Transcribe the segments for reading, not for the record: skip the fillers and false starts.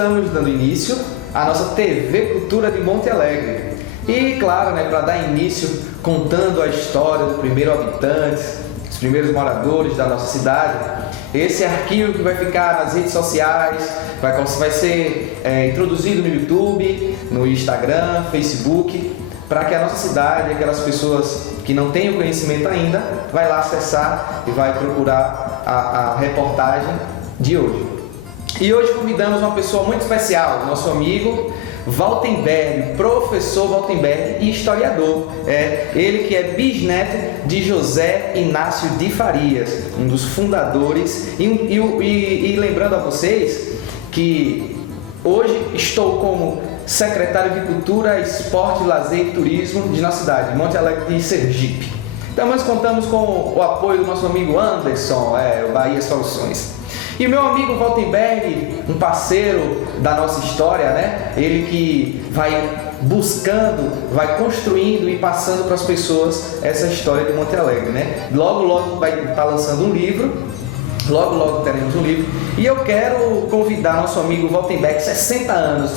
estamos dando início à nossa TV Cultura de Monte Alegre. E claro, para dar início contando a história do primeiro habitante, os primeiros moradores da nossa cidade, esse arquivo que vai ficar nas redes sociais, vai ser introduzido no YouTube, no Instagram, Facebook, para que a nossa cidade, aquelas pessoas que não têm o conhecimento ainda, vai lá acessar e vai procurar a reportagem de hoje. E hoje convidamos uma pessoa muito especial, nosso amigo Waltenberg, professor Waltenberg e historiador. Ele que é bisneto de José Inácio de Farias, um dos fundadores. E lembrando a vocês que hoje estou como secretário de Cultura, Esporte, Lazer e Turismo de nossa cidade, Monte Alegre de Sergipe. Então nós contamos com o apoio do nosso amigo Anderson, o Bahia Soluções. E o meu amigo Waltenberg, um parceiro da nossa história, ele que vai buscando, vai construindo e passando para as pessoas essa história de Monte Alegre, Logo, logo vai estar lançando um livro, logo teremos um livro. E eu quero convidar nosso amigo Waltenberg, 60 anos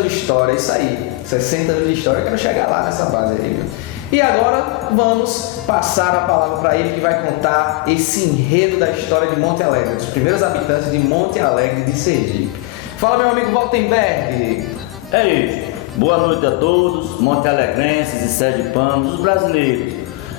de história, isso aí, 60 anos de história, eu quero chegar lá nessa base aí, viu? E agora vamos passar a palavra para ele, que vai contar esse enredo da história de Monte Alegre, dos primeiros habitantes de Monte Alegre de Sergipe. Fala, meu amigo Waltenberg. É isso. Boa noite a todos, monte-alegrenses e sergipanos, os brasileiros.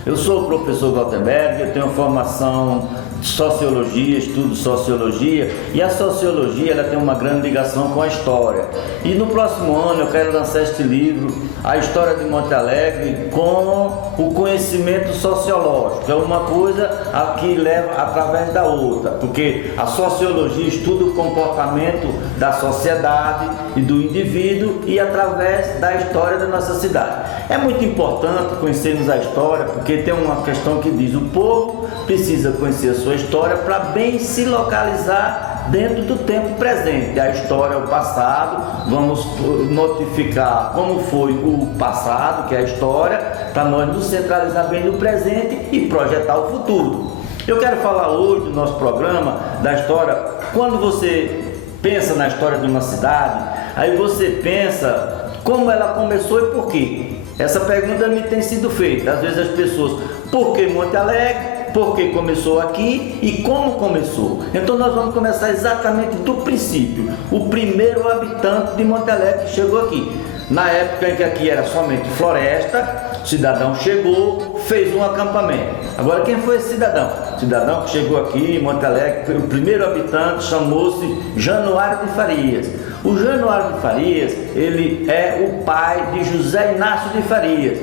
Eu sou o professor Waltenberg, eu tenho formação de Sociologia, estudo Sociologia, e a Sociologia ela tem uma grande ligação com a história. E no próximo ano eu quero lançar este livro, A História de Monte Alegre, com o conhecimento sociológico. É uma coisa a que leva através da outra, porque a Sociologia estuda o comportamento da sociedade e do indivíduo e através da história da nossa cidade. É muito importante conhecermos a história, porque tem uma questão que diz: o povo precisa conhecer a sua história para bem se localizar dentro do tempo presente. A história é o passado, vamos notificar como foi o passado, que é a história, para nós nos centralizar bem no presente e projetar o futuro. Eu quero falar hoje do nosso programa, da história. Quando você pensa na história de uma cidade, aí você pensa como ela começou e por quê. Essa pergunta me tem sido feita. Às vezes as pessoas: por que Monte Alegre? Por que começou aqui e como começou? Então nós vamos começar exatamente do princípio. O primeiro habitante de Monte Alegre chegou aqui. Na época em que aqui era somente floresta, o cidadão chegou, fez um acampamento. Agora, quem foi esse cidadão? O cidadão que chegou aqui em Monte Alegre, o primeiro habitante, chamou-se Januário de Farias. O Januário de Farias, ele é o pai de José Inácio de Farias.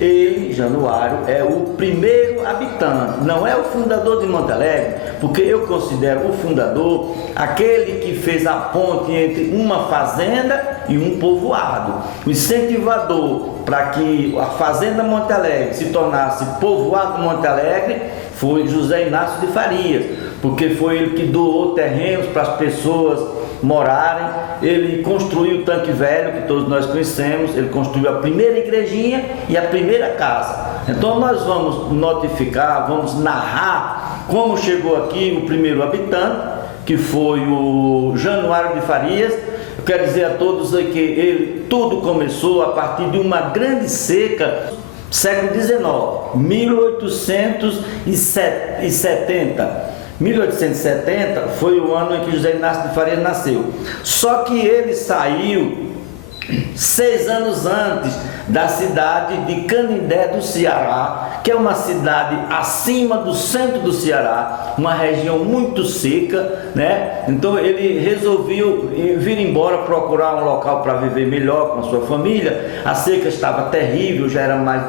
Ele, Januário, é o primeiro habitante, não é o fundador de Monte Alegre, porque eu considero o fundador aquele que fez a ponte entre uma fazenda e um povoado. O incentivador para que a fazenda Monte Alegre se tornasse povoado Monte Alegre foi José Inácio de Farias, porque foi ele que doou terrenos para as pessoas morarem. Ele construiu o Tanque Velho, que todos nós conhecemos. Ele construiu a primeira igrejinha e a primeira casa. Então nós vamos notificar, vamos narrar como chegou aqui o primeiro habitante, que foi o Januário de Farias. Eu quero dizer a todos aí que tudo começou a partir de uma grande seca, século XIX, 1870. 1870 foi o ano em que José Inácio de Farias nasceu. Só que ele saiu 6 anos antes da cidade de Canindé do Ceará, que é uma cidade acima do centro do Ceará, uma região muito seca, Então ele resolveu vir embora, procurar um local para viver melhor com a sua família. A seca estava terrível, já era mais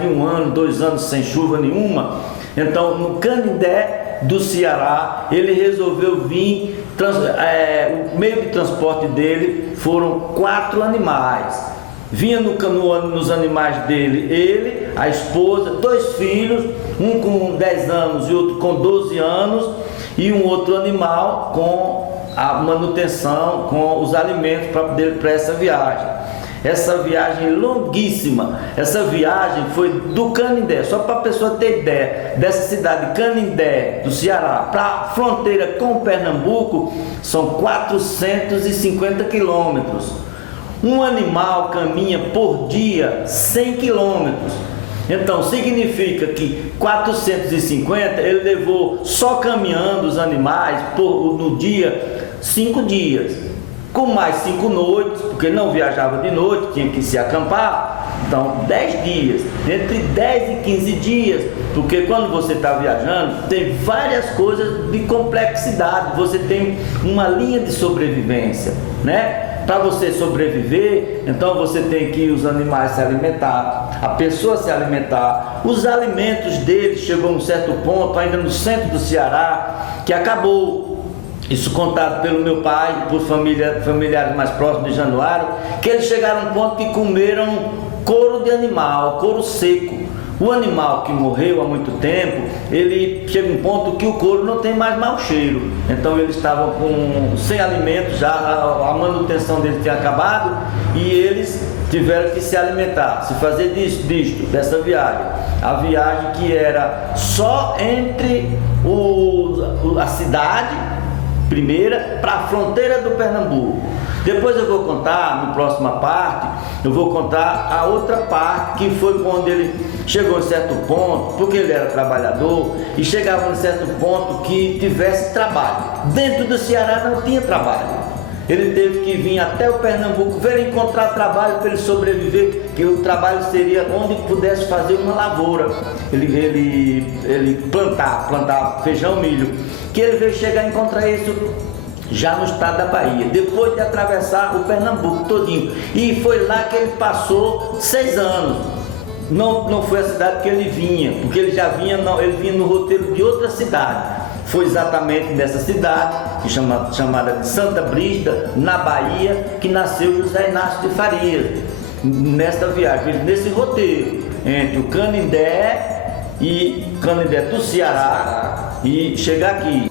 de 1 ano, 2 anos sem chuva nenhuma. Então, no Canindé do Ceará, ele resolveu vir. O meio de transporte dele foram 4 animais. Vinha nos animais dele ele, a esposa, 2 filhos, um com 10 anos e outro com 12 anos, e um outro animal com a manutenção, com os alimentos para essa viagem. essa viagem longuíssima. Essa viagem foi do Canindé, só para a pessoa ter ideia, dessa cidade de Canindé, do Ceará, para a fronteira com o Pernambuco, são 450 quilômetros. Um animal caminha por dia 100 quilômetros. Então significa que 450 ele levou só caminhando os animais no dia 5 dias, com mais 5 noites, porque não viajava de noite, tinha que se acampar. Então 10 dias, entre 10 e 15 dias, porque quando você está viajando tem várias coisas de complexidade, você tem uma linha de sobrevivência, né? Para você sobreviver, então você tem que os animais se alimentar, a pessoa se alimentar. Os alimentos deles chegou a um certo ponto, ainda no centro do Ceará, que acabou. Isso contado pelo meu pai, por familiares mais próximos de Januário, que eles chegaram a um ponto que comeram couro de animal, couro seco. O animal que morreu há muito tempo, ele chega a um ponto que o couro não tem mais mau cheiro. Então eles estavam sem alimento, já a manutenção deles tinha acabado e eles tiveram que se alimentar, se fazer dessa viagem. A viagem que era só entre a cidade primeira para a fronteira do Pernambuco. Depois eu vou contar, na próxima parte, eu vou contar a outra parte, que foi quando ele chegou a certo ponto, porque ele era trabalhador, e chegava a um certo ponto que tivesse trabalho. Dentro do Ceará não tinha trabalho. Ele teve que vir até o Pernambuco, ver encontrar trabalho para ele sobreviver, que o trabalho seria onde pudesse fazer uma lavoura. Ele plantar feijão, milho. Que ele veio chegar a encontrar isso já no estado da Bahia, depois de atravessar o Pernambuco todinho. E foi lá que ele passou 6 anos. Não foi a cidade que ele vinha, porque ele já vinha, ele vinha no roteiro de outra cidade. Foi exatamente nessa cidade, chamada de Santa Brígida, na Bahia, que nasceu José Inácio de Farias. Nesta viagem, nesse roteiro, entre o Canindé do Ceará, e chegar aqui.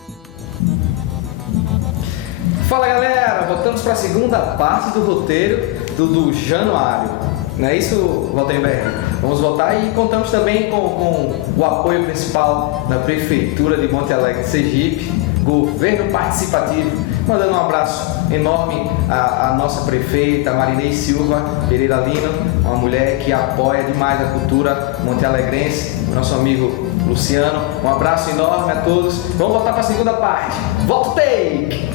Fala galera, voltamos para a segunda parte do roteiro do Januário. Não é isso, Waltenberg? Vamos voltar e contamos também com o apoio principal da Prefeitura de Monte Alegre, Sergipe, Governo Participativo. Mandando um abraço enorme à nossa prefeita, Marinês Silva Pereira Lino, uma mulher que apoia demais a cultura montealegrense, nosso amigo Luciano. Um abraço enorme a todos. Vamos voltar para a segunda parte. Volta o take!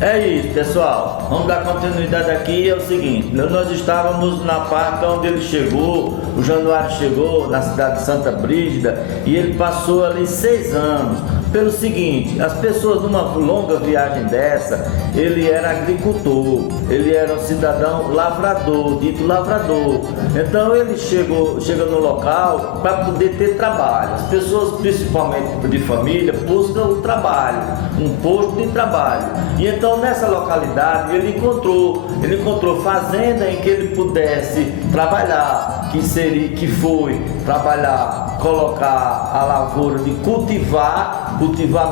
É isso, pessoal, vamos dar continuidade aqui. É o seguinte, nós estávamos na parte onde ele chegou, o Januário chegou na cidade de Santa Brígida e ele passou ali 6 anos. Pelo seguinte, as pessoas numa longa viagem dessa, ele era agricultor, ele era um cidadão lavrador, dito lavrador. Então ele chega no local para poder ter trabalho. As pessoas, principalmente de família, buscam o trabalho, um posto de trabalho. E então nessa localidade ele encontrou fazenda em que ele pudesse trabalhar, que foi trabalhar, colocar a lavoura de cultivar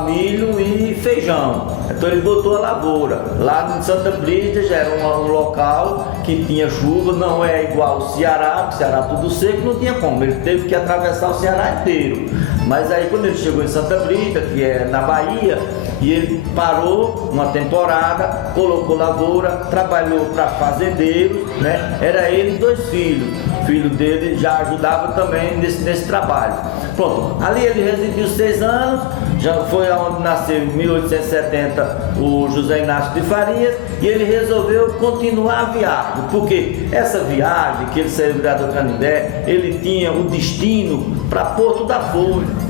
milho e feijão. Então ele botou a lavoura. Lá em Santa Brígida já era um local que tinha chuva, não é igual ao Ceará, o Ceará tudo seco, não tinha como, ele teve que atravessar o Ceará inteiro. Mas aí quando ele chegou em Santa Brígida, que é na Bahia, e ele parou uma temporada, colocou lavoura, trabalhou para fazendeiros, né? Era ele e 2 filhos. O filho dele já ajudava também nesse trabalho. Pronto, ali ele residiu 6 anos, já foi onde nasceu em 1870 o José Inácio de Farias, e ele resolveu continuar a viagem, porque essa viagem que ele saiu do Canindé, ele tinha o destino para Porto da Folha.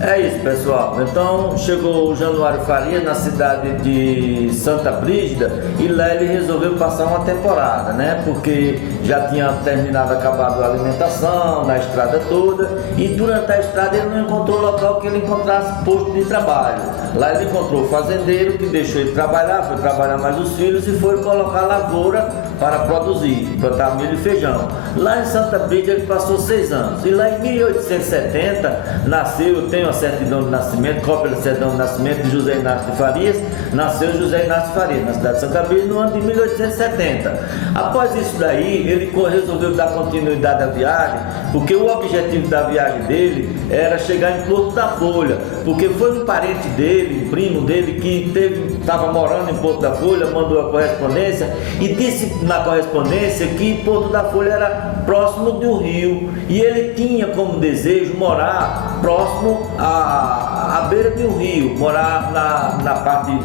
É isso, pessoal. Então chegou o Januário Farias na cidade de Santa Brígida e lá ele resolveu passar uma temporada, né? Porque já tinha acabado a alimentação na estrada toda e durante a estrada ele não encontrou local que ele encontrasse posto de trabalho. Lá ele encontrou o fazendeiro que deixou ele trabalhar, foi trabalhar mais os filhos e foi colocar lavoura para produzir, plantar milho e feijão. Lá em Santa Brígida ele passou 6 anos e lá em 1870 nasceu, eu tenho certidão de nascimento, cópia da certidão de nascimento de José Inácio de Farias. Nasceu José Inácio de Farias, na cidade de Santa Brígida, no ano de 1870. Após isso daí, ele resolveu dar continuidade à viagem, porque o objetivo da viagem dele era chegar em Porto da Folha, porque foi um parente dele, um primo dele, que estava morando em Porto da Folha, mandou a correspondência e disse na correspondência que Porto da Folha era próximo do rio, e ele tinha como desejo morar próximo à beira do rio, morar na parte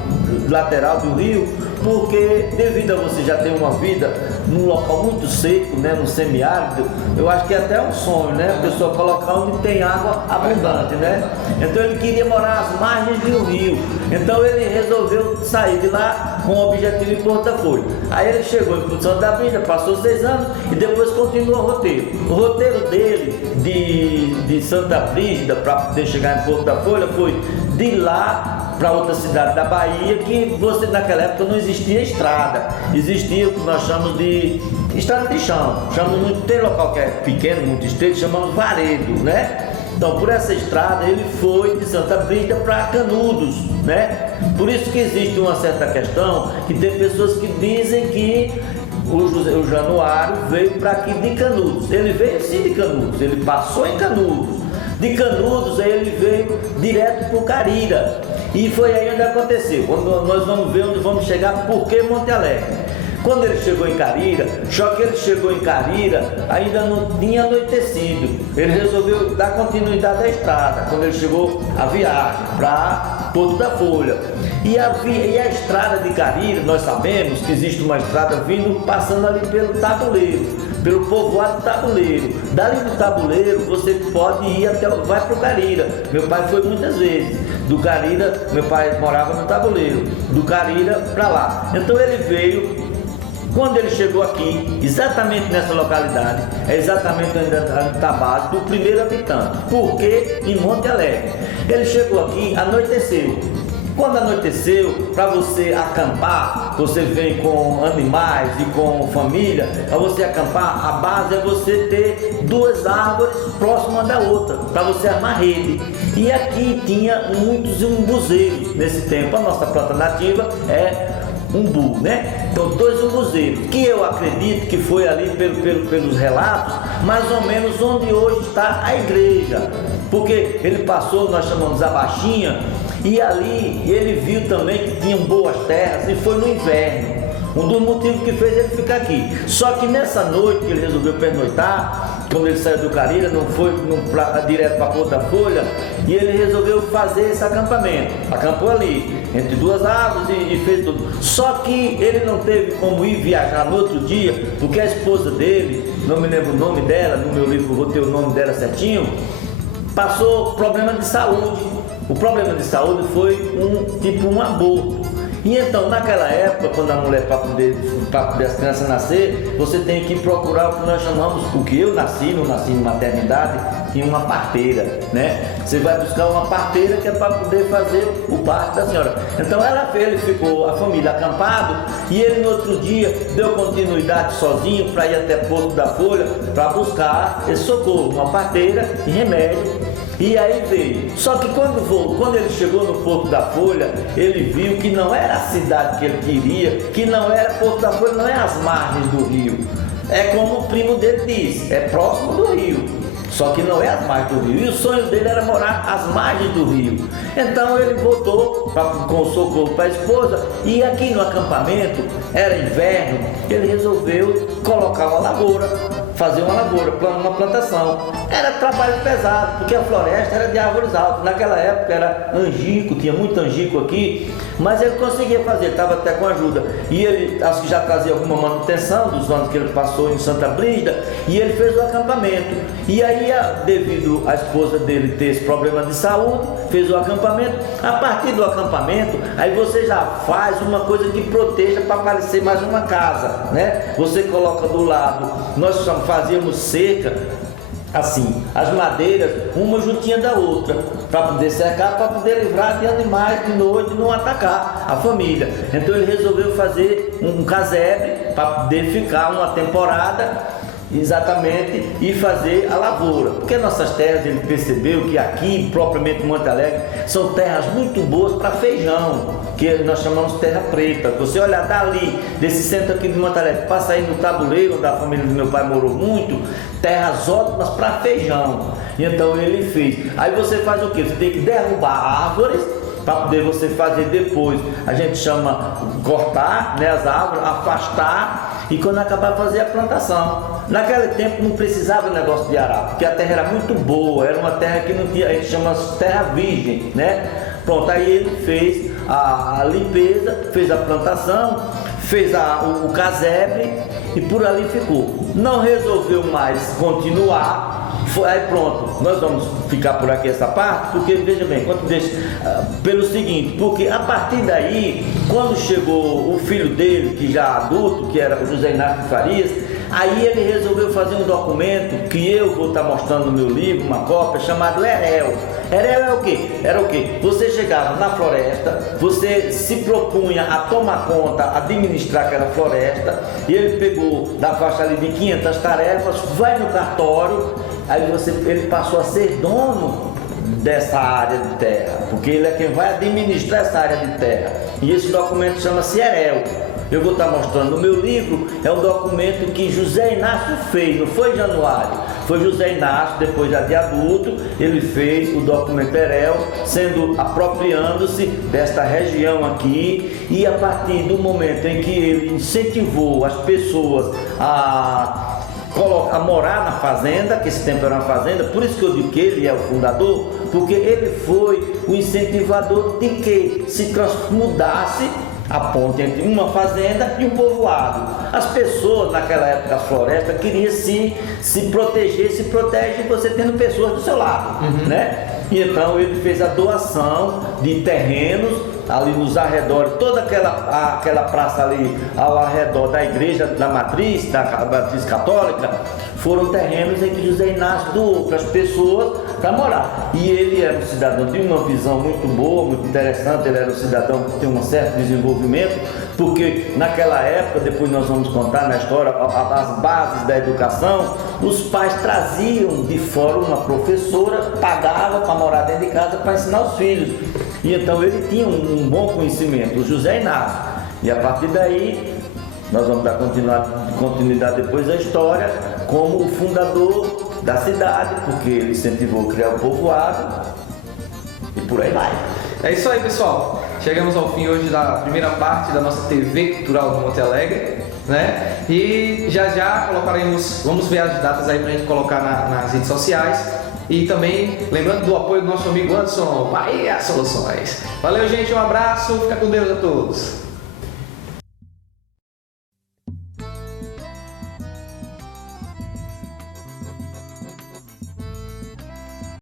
lateral do rio, porque devido a você já ter uma vida num local muito seco, né, no semiárido, eu acho que é até um sonho, né, a pessoa colocar onde tem água abundante, né? Então ele queria morar às margens do rio, então ele resolveu sair de lá com o objetivo em Porto da Folha. Aí ele chegou em Porto Santa Brígida, passou 6 anos e depois continuou o roteiro. O roteiro dele de Santa Brígida para poder chegar em Porto da Folha foi de lá para outra cidade da Bahia, que naquela época não existia estrada, existia o que nós chamamos de estrada de chão, tem local que é pequeno, muito estreito, chamamos varedo, né? Então, por essa estrada, ele foi de Santa Brígida para Canudos, né? Por isso que existe uma certa questão, que tem pessoas que dizem que o Januário veio para aqui de Canudos. Ele veio sim de Canudos, ele passou em Canudos. De Canudos, aí ele veio direto para o Carira. E foi aí onde aconteceu. Quando nós vamos ver onde vamos chegar, por que Monte Alegre. Quando ele chegou em Carira, só que ele chegou em Carira, ainda não tinha anoitecido. Ele resolveu dar continuidade à estrada, quando ele chegou a viagem para Porto da Folha. E a estrada de Carira, nós sabemos que existe uma estrada passando ali pelo Tabuleiro, pelo povoado Tabuleiro. Dali do Tabuleiro você pode ir vai para o Carira. Meu pai foi muitas vezes. Do Carira, meu pai morava no Tabuleiro, do Carira para lá. Então ele veio. Quando ele chegou aqui, exatamente nessa localidade, é exatamente onde está a base do primeiro habitante. Por quê? Em Monte Alegre. Ele chegou aqui, anoiteceu. Quando anoiteceu, para você acampar, você vem com animais e com família, para você acampar, a base é você ter 2 árvores próximas da outra, para você armar rede. E aqui tinha muitos umbuzeiros nesse tempo. A nossa planta nativa é umbu, né? Então 2 umbuzeiros, que eu acredito que foi ali pelos relatos, mais ou menos onde hoje está a igreja, porque ele passou, nós chamamos a Baixinha, e ali ele viu também que tinham boas terras, e foi no inverno. Um dos motivos que fez ele ficar aqui. Só que nessa noite que ele resolveu pernoitar, quando ele saiu do Carira, não foi direto para Porto da Folha, e ele resolveu fazer esse acampamento. Acampou ali, entre 2 árvores e fez tudo. Só que ele não teve como ir viajar no outro dia, porque a esposa dele, não me lembro o nome dela, no meu livro vou ter o nome dela certinho, passou problema de saúde. O problema de saúde foi um aborto. E então, naquela época, quando a mulher, para poder as crianças nascer, você tem que procurar o que nós chamamos, o que eu nasci, não nasci em maternidade, tinha uma parteira, né? Você vai buscar uma parteira que é para poder fazer o parto da senhora. Então ele ficou, a família acampado, e ele no outro dia deu continuidade sozinho para ir até Porto da Folha para buscar esse socorro, uma parteira e remédio. E aí veio. Só que quando ele chegou no Porto da Folha, ele viu que não era a cidade que ele queria, que não era Porto da Folha, não é as margens do rio. É como o primo dele disse, é próximo do rio. Só que não é as margens do rio. E o sonho dele era morar às margens do rio. Então ele voltou com o socorro para a esposa, e aqui no acampamento, era inverno, ele resolveu colocar uma lavoura, fazer uma lavoura, uma plantação. Era trabalho pesado, porque a floresta era de árvores altas. Naquela época era angico, tinha muito angico aqui, mas ele conseguia fazer, estava até com ajuda. E ele, acho que já trazia alguma manutenção dos anos que ele passou em Santa Brígida, e ele fez o acampamento. E aí, devido à esposa dele ter esse problema de saúde, fez o acampamento. A partir do acampamento, aí você já faz uma coisa que proteja para parecer mais uma casa, né? Você coloca do lado, nós fazíamos cerca, assim, as madeiras, uma juntinha da outra, para poder cercar, para poder livrar de animais de noite não atacar a família. Então ele resolveu fazer um casebre para poder ficar uma temporada exatamente, e fazer a lavoura. Porque nossas terras, ele percebeu que aqui, propriamente Monte Alegre, são terras muito boas para feijão, que nós chamamos de terra preta. Você olhar dali, desse centro aqui de Monte Alegre, passa aí no Tabuleiro, onde a família do meu pai morou muito, terras ótimas para feijão. E então ele fez. Aí você faz o quê? Você tem que derrubar árvores para poder você fazer depois. A gente chama cortar, né, as árvores, afastar, e quando acabar fazer a plantação. Naquele tempo não precisava do negócio de arar, porque a terra era muito boa, era uma terra que não tinha, a gente chama de terra virgem, né? Pronto, aí ele fez a limpeza, fez a plantação, fez o casebre e por ali ficou. Não resolveu mais continuar. Aí pronto, nós vamos ficar por aqui essa parte, porque veja bem, pelo seguinte, porque a partir daí, quando chegou o filho dele, que já adulto, que era o José Inácio de Farias, aí ele resolveu fazer um documento que eu vou estar mostrando no meu livro, uma cópia, chamado EREL. EREL é o quê? Era o quê? Você chegava na floresta, você se propunha a tomar conta, a administrar aquela floresta, e ele pegou da faixa ali de 500 tarefas, vai no cartório, aí ele passou a ser dono dessa área de terra, porque ele é quem vai administrar essa área de terra. E esse documento chama-se EREL. Eu vou estar mostrando no meu livro, é um documento que José Inácio fez, não foi Januário, foi José Inácio, depois já de adulto, ele fez o documento EREL, apropriando-se desta região aqui, e a partir do momento em que ele incentivou as pessoas a morar na fazenda, que esse tempo era uma fazenda, por isso que eu digo que ele é o fundador, porque ele foi o incentivador de que se mudasse a ponte entre uma fazenda e um povoado. As pessoas naquela época da floresta queriam se proteger, se protege você tendo pessoas do seu lado, né? E então ele fez a doação de terrenos ali nos arredores, toda aquela praça ali ao arredor da igreja da matriz católica, foram terrenos em que José Inácio doou para as pessoas para morar. E ele era um cidadão de uma visão muito boa, muito interessante, ele era um cidadão que tem um certo desenvolvimento, porque naquela época, depois nós vamos contar na história, as bases da educação, os pais traziam de fora uma professora, pagavam para morar dentro de casa para ensinar os filhos. E então ele tinha um bom conhecimento, o José Inácio. E a partir daí, nós vamos dar continuidade depois da história, como o fundador da cidade, porque ele incentivou a criar o povoado, e por aí vai. É isso aí, pessoal. Chegamos ao fim hoje da primeira parte da nossa TV Cultural do Monte Alegre, né? E já colocaremos, vamos ver as datas aí pra gente colocar nas redes sociais. E também lembrando do apoio do nosso amigo Anderson, Bahia Soluções. Valeu, gente, um abraço, fica com Deus a todos.